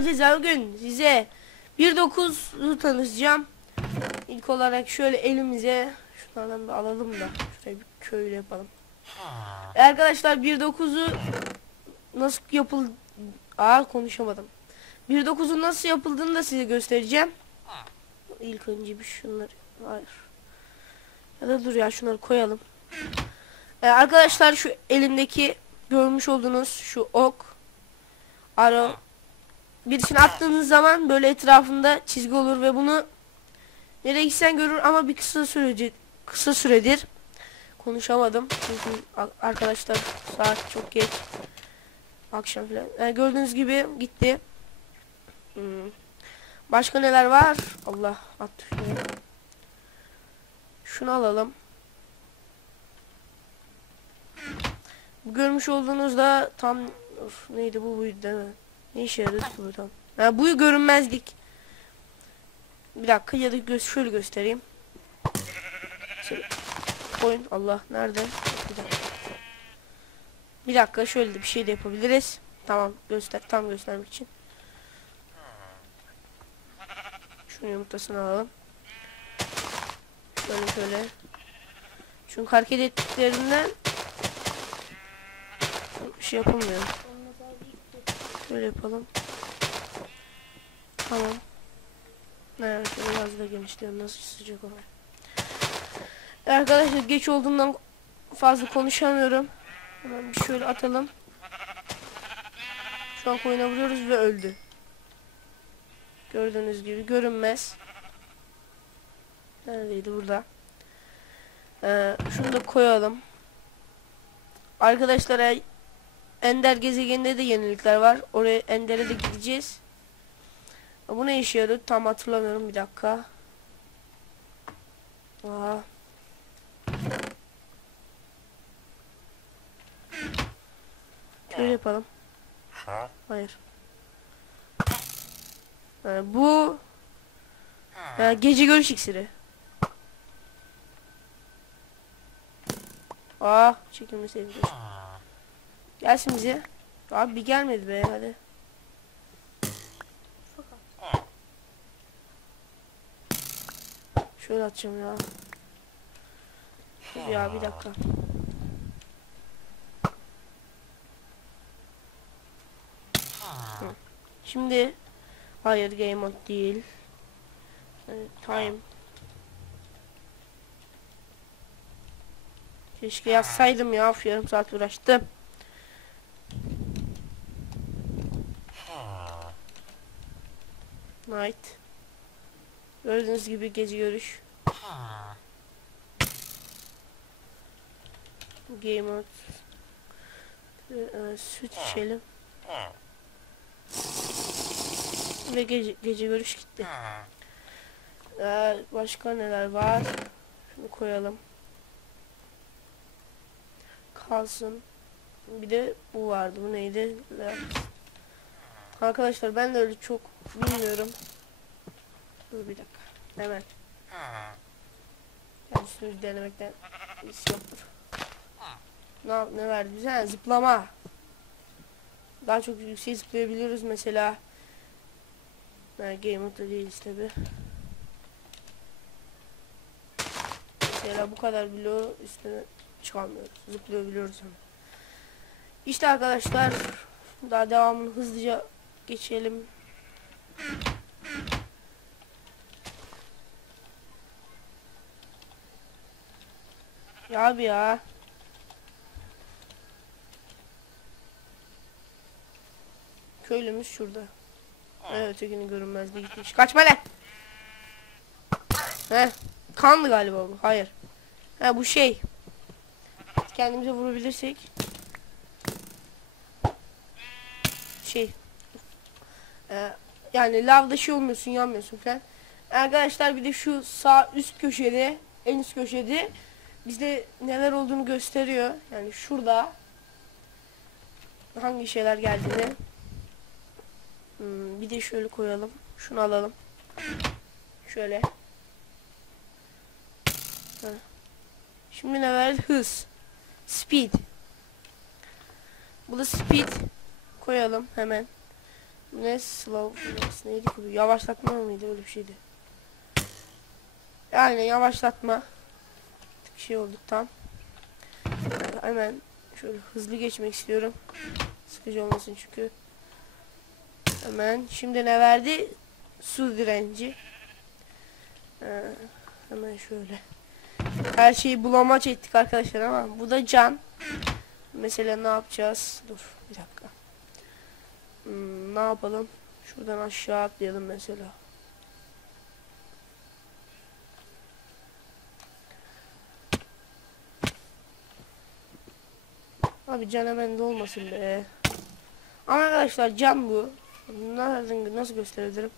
Herkese bugün size 1.9'u tanıtacağım. İlk olarak şöyle elimize şunlardan bir alalım da şuraya bir köylü yapalım. Arkadaşlar 1.9'u nasıl yapıl Aa konuşamadım. 1.9'un nasıl yapıldığını da size göstereceğim. İlk önce bir şunları hayır. Ya da dur ya şunları koyalım. E arkadaşlar şu elimdeki görmüş olduğunuz şu ok arrow birisini attığınız zaman böyle etrafında çizgi olur ve bunu nereye gitsen görür ama bir kısa sürece kısa süredir konuşamadım. Çünkü arkadaşlar saat çok geç akşam falan Yani gördüğünüz gibi gitti. Hmm. başka neler var? Allah at şunu. Şunu alalım. Görmüş olduğunuz da tam of, neydi bu buydu değil mi ne işe yaradı ki bu tam ha, bu görünmezlik. Bir dakika ya da gö şöyle göstereyim. Koyun Allah. Nerede? Bir dakika. bir dakika şöyle de bir şey de yapabiliriz. Tamam göster tam göstermek için. Şunun yumurtasını alalım. Şöyle şöyle. Çünkü hareket ettiklerinden bir şey yapamıyorum Şöyle yapalım. Tamam. Evet, biraz da genişleyelim. Nasıl sıcak ama. Arkadaşlar geç olduğundan fazla konuşamıyorum. Hemen bir şöyle atalım. Şu an koyuna vuruyoruz ve öldü. Gördüğünüz gibi görünmez. Neredeydi burada? Ee, şunu da koyalım. Arkadaşlar Ender gezegeninde de yenilikler var. Oraya Ender'e de gideceğiz. Bu ne işe yarıyor? Tam hatırlamıyorum bir dakika. Aa. Şöyle yapalım. Hayır. Ha, bu ha, gece görüş iksiri. Aa, çekilme sevgili. Gelsin bize. Abi bir gelmedi be hadi. Şöyle atacağım ya. Dur ya bir dakika. Şimdi hayır game mode değil. Time. Keşke yazsaydım ya. Yarım saat uğraştım. Night. Gördüğünüz gibi gece görüş. Game mode. Ee, süt içelim. Ve gece, gece görüş gitti. Ee, başka neler var? Şunu koyalım. Kalsın. Bir de bu vardı. Bu neydi? Arkadaşlar ben de öyle çok bilmiyorum. Dur bir dakika. Hemen. Yani üstünü denemekten iyisi yoktur. Ne, ne verdi bize? Ha, zıplama. Daha çok yüksek zıplayabiliyoruz mesela. Ha, game mode değiliz tabi. Mesela bu kadar bloğu üstüne çıkamıyoruz. Zıplayabiliyoruz ama. İşte arkadaşlar daha devamını hızlıca geçelim. Ya abi ya. Köylümüz şurada. Evet ötekinin görünmezliği gitmiş. Kaçma lan. He. Kanlı galiba bu. Hayır. Ha bu şey. Kendimize vurabilirsek. Şey. Ee, yani lavda şey olmuyorsun yanmıyorsun falan. Arkadaşlar bir de şu sağ üst köşede en üst köşede bizde neler olduğunu gösteriyor. Yani şurada hangi şeyler geldiğini. Hmm, bir de şöyle koyalım. Şunu alalım. Şöyle. Şimdi ne verdi? Hız. Speed. Bu da speed. Koyalım hemen. Ne slowness neydi bu? Yavaşlatma mıydı öyle bir şeydi. Yani yavaşlatma. Bir şey olduk tam. Ee, Hemen şöyle hızlı geçmek istiyorum. Sıkıcı olmasın çünkü. Hemen şimdi ne verdi? Su direnci. Ee, hemen şöyle. Her şeyi bulamaç ettik arkadaşlar ama bu da can. Mesela ne yapacağız? Dur bir dakika. Hmm, ne yapalım? Şuradan aşağı atlayalım mesela. Abi can hemen de olmasın be. Ama arkadaşlar can bu. Nereden nasıl gösterebilirim?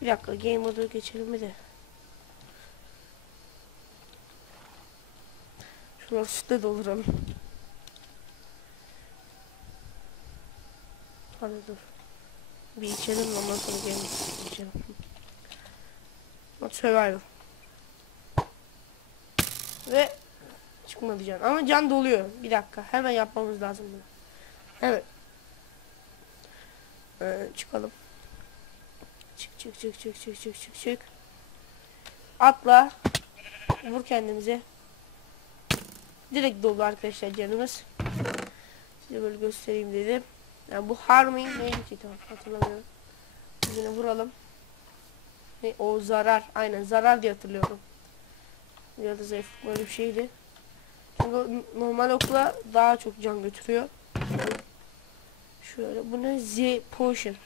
Bir dakika game modu geçelim bir de. Şuraları sütle dolduralım. Hadi dur. Bir içelim ondan sonra modu geçelim. Not survival. Ve çıkmadı can. Ama can doluyor. Bir dakika. Hemen yapmamız lazım bunu. Evet. Ee, çıkalım. Çık çık çık çık çık çık çık çık. Atla. Vur kendimize. Direkt dolu arkadaşlar canımız. Size böyle göstereyim dedim. Yani bu harming neydi ki tamam hatırlamıyorum. Yine vuralım. Ne o zarar. Aynen zarar diye hatırlıyorum. Ya da zayıflık böyle bir şeydi. Çünkü normal okla daha çok can götürüyor. Şöyle bu ne? Z potion.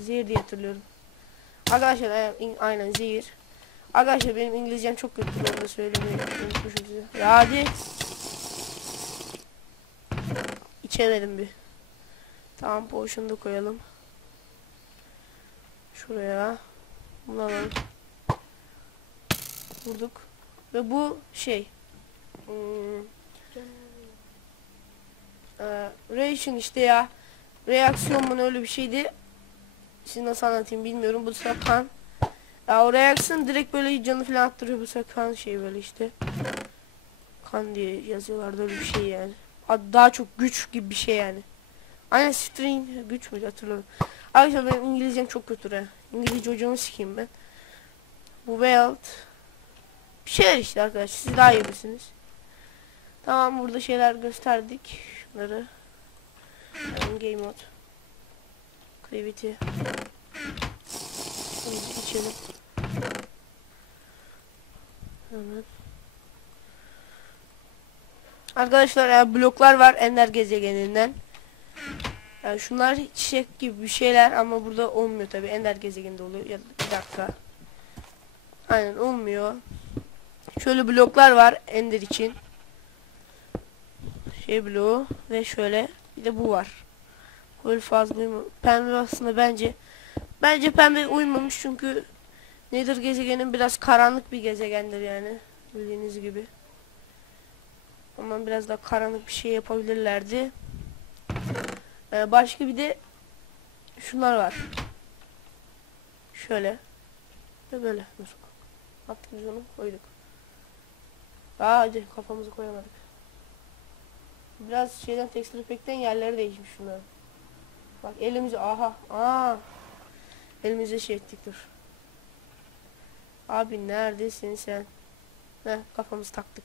Zehir diye hatırlıyorum. Arkadaşlar e, aynen zehir. Arkadaşlar benim İngilizcem çok kötü onu da. Ya hadi. İçemedim bir. Tamam potion'u da koyalım. Şuraya. Bunu. Vurduk. Ve bu şey. Hmm, ee, reaction işte ya. Reaksiyon mu öyle bir şeydi. Siz nasıl anlatayım bilmiyorum. Bu sakan. Ya o reaksiyon direkt böyle canı falan attırıyor bu sakan şey böyle işte. Kan diye yazıyorlardı öyle bir şey yani. Daha çok güç gibi bir şey yani. Aynen string güç müydü hatırlamıyorum. Arkadaşlar benim İngilizcem çok kötü ha. İngilizce hocamı sikeyim ben. Bu belt. Bir şeyler işte arkadaşlar siz daha iyi bilirsiniz. Tamam burada şeyler gösterdik. Şunları. Game mode. Creativity. Şimdi geçelim. Hemen. Arkadaşlar yani bloklar var Ender gezegeninden. Yani şunlar çiçek gibi bir şeyler ama burada olmuyor tabi Ender gezegeninde oluyor. Ya bir dakika. Aynen olmuyor. Şöyle bloklar var Ender için. Şey bloğu ve şöyle bir de bu var. Böyle fazla uyum Pembe aslında bence bence pembe uymamış çünkü Nether gezegenin biraz karanlık bir gezegendir yani bildiğiniz gibi. Ondan biraz daha karanlık bir şey yapabilirlerdi. Ee, başka bir de şunlar var. Şöyle ve böyle mesela. Attık biz onu koyduk. Aa hadi kafamızı koyamadık. Biraz şeyden texture pack'ten yerleri değişmiş şunların. Bak elimizi aha aa elimize şey ettik dur. Abi neredesin sen? Heh kafamızı taktık.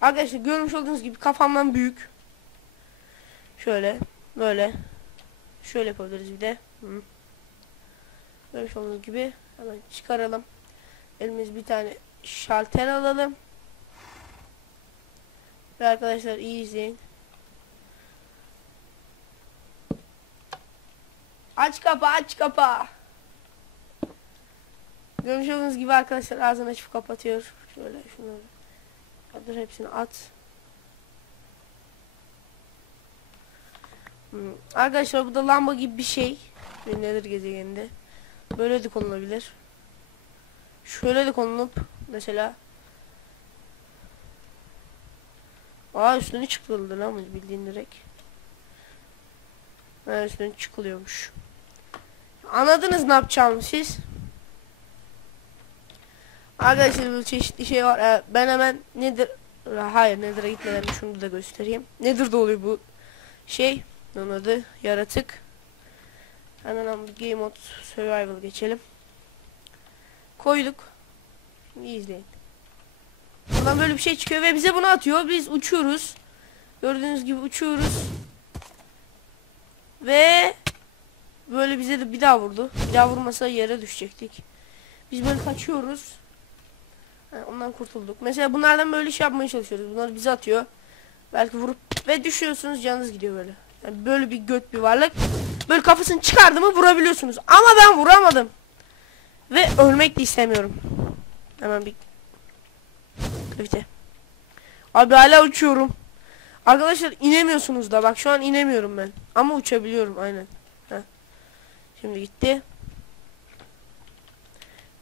Arkadaşlar görmüş olduğunuz gibi kafamdan büyük. Şöyle böyle şöyle yapabiliriz bir de. Hı. Görmüş olduğunuz gibi hemen çıkaralım. Elimiz bir tane şalter alalım. Ve arkadaşlar iyi izleyin. Aç kapa aç kapa. Görmüş olduğunuz gibi arkadaşlar ağzını açıp kapatıyor. Şöyle şunları. Hepsini at. Hmm. Arkadaşlar bu da lamba gibi bir şey. Nedir gezegeninde. Böyle de konulabilir. Şöyle de konulup mesela Aa üstüne çıkıldı lan bildiğin direkt. Ha üstüne çıkılıyormuş. Anladınız ne yapacağımı siz? Arkadaşlar bu çeşitli şey var. Ben hemen nedir? Hayır nedir'e gitmeden şunu da göstereyim. Nedir de oluyor bu şey? Onun adı yaratık. Hemen ama Game Mode Survival geçelim. Koyduk. Şimdi izleyin. Buradan böyle bir şey çıkıyor ve bize bunu atıyor. Biz uçuyoruz. Gördüğünüz gibi uçuyoruz. Ve böyle bize de bir daha vurdu. Bir daha vurmasa yere düşecektik. Biz böyle kaçıyoruz. Ha, ondan kurtulduk. Mesela bunlardan böyle şey yapmaya çalışıyoruz. Bunlar bize atıyor. Belki vurup ve düşüyorsunuz canınız gidiyor böyle. Yani böyle bir göt bir varlık. Böyle kafasını çıkardı mı vurabiliyorsunuz. Ama ben vuramadım. Ve ölmek de istemiyorum. Hemen bir Klavite. Abi hala uçuyorum. Arkadaşlar inemiyorsunuz da bak şu an inemiyorum ben. Ama uçabiliyorum aynen. Heh. Şimdi gitti.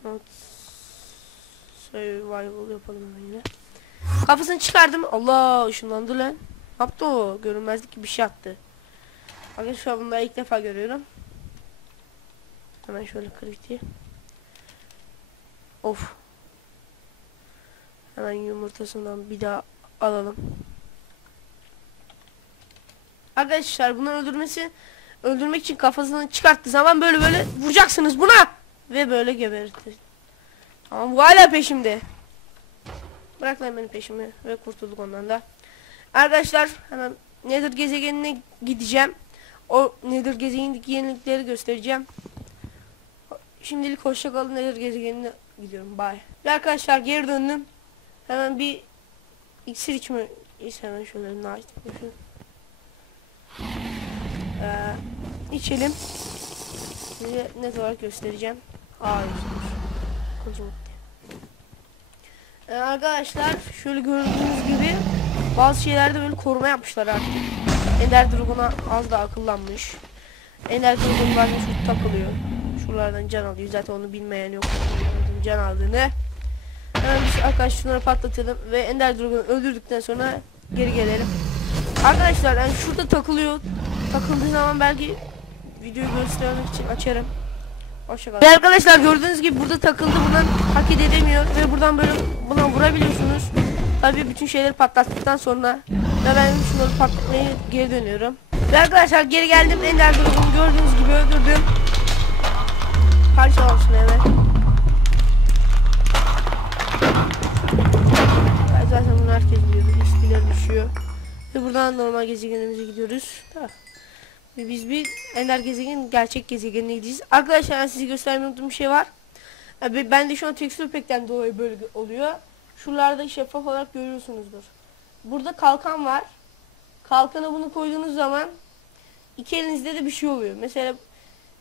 Not Survival yapalım hemen yine. Kafasını çıkardım. Allah ışınlandı lan. Ne yaptı o? Görünmezlik gibi bir şey attı. Arkadaşlar da ilk defa görüyorum. Hemen şöyle kırık Of. Hemen yumurtasından bir daha alalım. Arkadaşlar bunu öldürmesi öldürmek için kafasını çıkarttığı zaman böyle böyle vuracaksınız buna ve böyle gebertir. Tamam bu hala peşimde. Bırak beni peşimi ve kurtulduk ondan da. Arkadaşlar hemen Nether gezegenine gideceğim. O Nether gezegenindeki yenilikleri göstereceğim. Şimdilik hoşça kalın Nether gezegenine gidiyorum. Bye. Ve arkadaşlar geri döndüm. Hemen bir iksir içme hemen şöyle yapayım. Ee, içelim. Size net olarak göstereceğim. Kılıcım ee, arkadaşlar şöyle gördüğünüz gibi bazı şeylerde böyle koruma yapmışlar artık. Ender Dragon'a az da akıllanmış. Ender Dragon bazen şu takılıyor. Şuralardan can alıyor. Zaten onu bilmeyen yok. Can aldığını. Hemen biz arkadaşlar şunları patlatalım ve Ender Dragon'u öldürdükten sonra geri gelelim. Arkadaşlar yani şurada takılıyor. Takıldığı zaman belki videoyu göstermek için açarım. Hoşçakalın. Ve arkadaşlar gördüğünüz gibi burada takıldı. Buradan hareket edemiyor ve buradan böyle buna vurabiliyorsunuz. Tabii bütün şeyleri patlattıktan sonra ve ben şunları patlatmaya geri dönüyorum. Ve arkadaşlar geri geldim. Ender Dragon'u gördüğünüz gibi öldürdüm. Parçalamışsın evet. Zaten bunu herkes biliyor. İskiler düşüyor. Ve buradan normal gezegenimize gidiyoruz. Ve biz bir ender gezegen gerçek gezegenine gideceğiz. Arkadaşlar ben size göstermeyi unuttuğum bir şey var. Yani ben de şu an tekstür pekten dolayı böyle oluyor. Şuralarda şeffaf olarak görüyorsunuzdur. Burada kalkan var. Kalkana bunu koyduğunuz zaman iki elinizde de bir şey oluyor. Mesela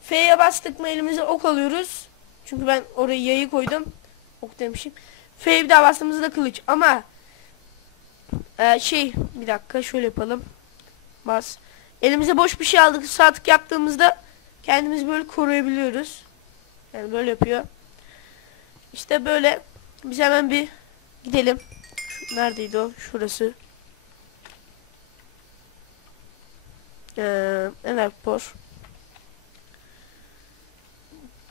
F'ye bastık mı elimize ok alıyoruz. Çünkü ben oraya yayı koydum. Ok demişim. F'ye bir daha bastığımızda kılıç. Ama ee, şey bir dakika şöyle yapalım. Bas. Elimize boş bir şey aldık. Sağ yaptığımızda kendimizi böyle koruyabiliyoruz. Yani böyle yapıyor. İşte böyle biz hemen bir gidelim. Neredeydi o? Şurası. Ee, Enerpor.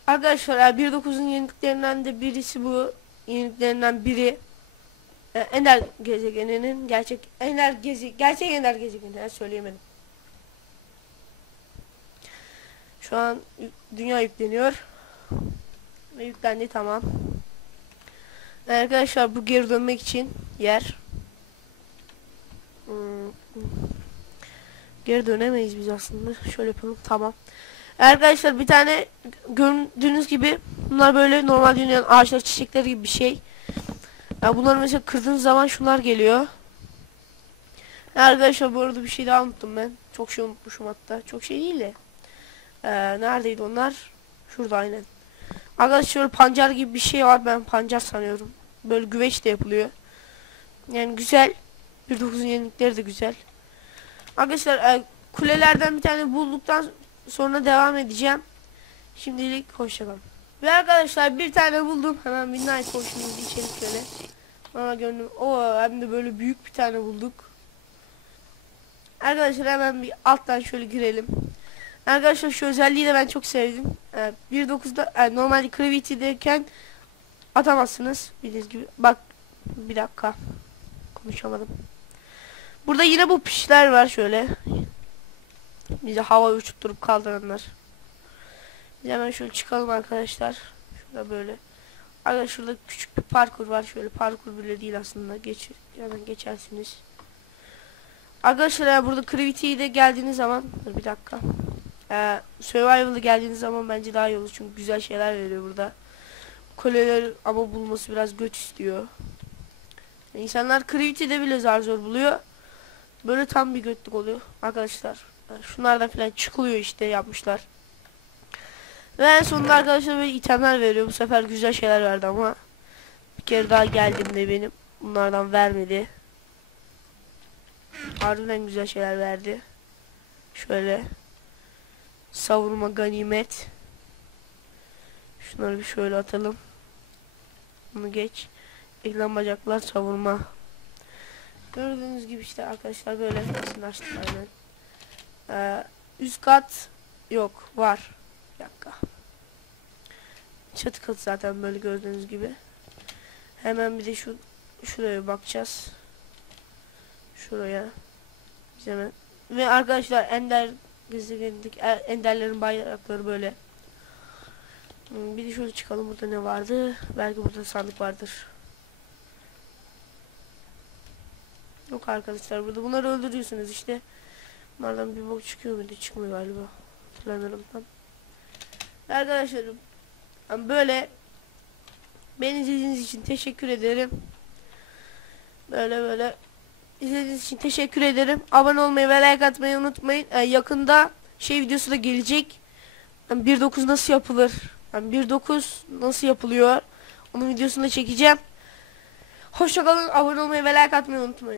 Arkadaşlar 1.9'un yeniliklerinden de birisi bu. Yeniliklerinden biri. Ee, Ender gezegeninin gerçek Ender geze gerçek Ender gezegeni söyleyemedim. Şu an dünya yükleniyor. Ve yüklendi tamam. Arkadaşlar bu geri dönmek için yer. Hmm. Geri dönemeyiz biz aslında. Şöyle yapalım tamam. Arkadaşlar bir tane gördüğünüz gibi bunlar böyle normal dünyanın ağaçlar çiçekleri gibi bir şey. Ya bunları mesela kırdığınız zaman şunlar geliyor. Arkadaşlar bu arada bir şey daha unuttum ben. Çok şey unutmuşum hatta. Çok şey değil de. Ee, neredeydi onlar? Şurada aynen. Arkadaşlar pancar gibi bir şey var. Ben pancar sanıyorum. Böyle güveç de yapılıyor. Yani güzel. 1.9'un yenilikleri de güzel. Arkadaşlar e, kulelerden bir tane bulduktan sonra devam edeceğim. Şimdilik hoşçakalın. Ve arkadaşlar bir tane buldum. Hemen bir night potion'umuzu içelim şöyle. Ama gönlüm o hem de böyle büyük bir tane bulduk. Arkadaşlar hemen bir alttan şöyle girelim. Arkadaşlar şu özelliği de ben çok sevdim. Ee, 1.9'da yani normalde Gravity'deyken atamazsınız. Bildiğiniz gibi. Bak bir dakika. Konuşamadım. Burada yine bu pişler var şöyle. Bizi hava uçup durup kaldıranlar. Biz hemen şöyle çıkalım arkadaşlar. Şurada böyle. Arkadaşlar şurada küçük bir parkur var. Şöyle parkur bile değil aslında. Geç, hemen geçersiniz. Arkadaşlar eğer burada Crevity'ye de geldiğiniz zaman dur bir dakika. Ee, Survival'a geldiğiniz zaman bence daha iyi olur çünkü güzel şeyler veriyor burada. Koleler ama bulması biraz göç istiyor. İnsanlar Crevity'de bile zar zor buluyor. Böyle tam bir götlük oluyor arkadaşlar. Yani şunlardan falan çıkılıyor işte yapmışlar. Ve en sonunda arkadaşlar böyle itemler veriyor. Bu sefer güzel şeyler verdi ama bir kere daha geldiğimde benim bunlardan vermedi. Harbiden güzel şeyler verdi. Şöyle savurma ganimet. Şunları bir şöyle atalım. Bunu geç. Eklem bacaklar savurma. Gördüğünüz gibi işte arkadaşlar böyle hepsini açtık aynen. Ee, üst kat yok var. Bir dakika. Çatı katı zaten böyle gördüğünüz gibi. Hemen bir de şu şuraya bakacağız. Şuraya. Biz hemen. Ve arkadaşlar Ender gezegenindeki e- Enderlerin bayrakları böyle. Hmm, Bir de şöyle çıkalım burada ne vardı? Belki burada sandık vardır. Yok arkadaşlar burada bunları öldürüyorsunuz işte. Bunlardan bir bok çıkıyor muydu? Çıkmıyor galiba. Hatırlamıyorum tam. Arkadaşlarım yani böyle beni izlediğiniz için teşekkür ederim. Böyle böyle izlediğiniz için teşekkür ederim. Abone olmayı ve like atmayı unutmayın. Ee, yakında şey videosu da gelecek. Yani 1.9 nasıl yapılır? Yani 1.9 nasıl yapılıyor? Onun videosunu da çekeceğim. Hoşçakalın. Abone olmayı ve like atmayı unutmayın.